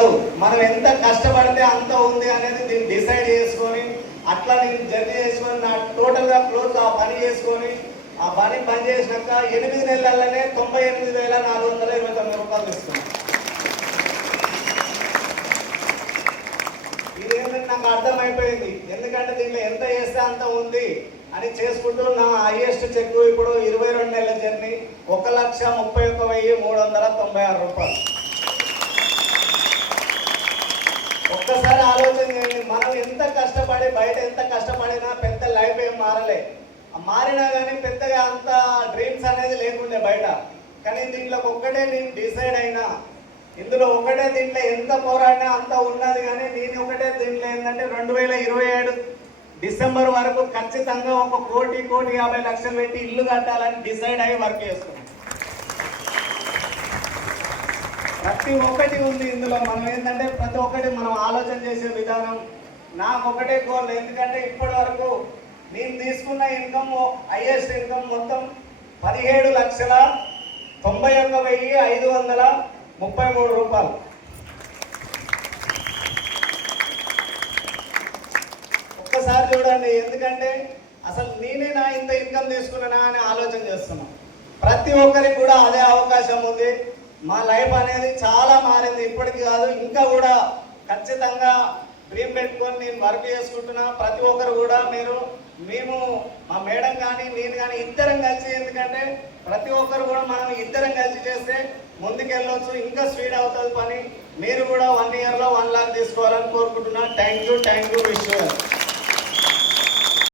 కాదు, మనం ఎంత కష్టపడితే అంత ఉంది అనేది దీన్ని డిసైడ్ చేసుకొని అట్లా నేను జర్నీ చేసుకొని నా టోటల్గా క్లోజ్ ఆ పని చేసుకొని ఆ పని చేసినాక 8 నెలలనే 98,429 రూపాయలు ఇస్తున్నాను. ఇదేంటంటే నాకు అర్థమైపోయింది, ఎందుకంటే దీంట్లో ఎంత చేస్తే అంత ఉంది అని చేసుకుంటూ నా హైయెస్ట్ చెక్ ఇప్పుడు 22 నెలల జర్నీ 1,31,396 రూపాయలు. ఒక్కసారి ఆలోచన చేయండి, మనం ఎంత కష్టపడి బయట ఎంత కష్టపడినా పెద్ద లైఫ్ ఏం మారినా కానీ పెద్దగా అంత డ్రీమ్స్ అనేది లేకుండే బయట. కానీ దీంట్లో ఒక్కటే నేను డిసైడ్ అయినా, ఇందులో ఒకటే దీంట్లో ఎంత పోరాడినా అంత ఉన్నది. కానీ నేను ఒకటే దీంట్లో ఏంటంటే 2027 డిసెంబర్ వరకు ఖచ్చితంగా 1,50,00,000 పెట్టి ఇల్లు కట్టాలని డిసైడ్ అయ్యి వర్క్ చేస్తున్నాం. ప్రతి ఒక్కటి ఉంది ఇందులో. మనం ఏంటంటే ప్రతి ఒక్కటి మనం ఆలోచన చేసే విధానం. నాకు ఒకటే గోల్, ఎందుకంటే ఇప్పటి వరకు నేను తీసుకున్న ఇన్కమ్ హైయెస్ట్ ఇన్కమ్ మొత్తం 17,91,533 రూపాయలు. ఒక్కసారి చూడండి, ఎందుకంటే అసలు నేనే నా ఇంత ఇన్కమ్ తీసుకున్నానా అని ఆలోచన చేస్తున్నాను. ప్రతి ఒక్కరికి కూడా అదే అవకాశం ఉంది. మా లైఫ్ అనేది చాలా మారింది, ఇప్పటికి కాదు ఇంకా కూడా ఖచ్చితంగా డ్రీమ్ పెట్టుకొని నేను వర్క్ చేసుకుంటున్నా. ప్రతి ఒక్కరు కూడా మేము మా మేడం కానీ నేను కానీ ఇద్దరం కలిసి, ఎందుకంటే ప్రతి ఒక్కరు కూడా మనం ఇద్దరం కలిసి చేస్తే ముందుకెళ్ళవచ్చు, ఇంకా స్పీడ్ అవుతుంది పని. మీరు కూడా 1 ఇయర్లో 1 లాక్ తీసుకోవాలని కోరుకుంటున్నా. Thank you. Wish you.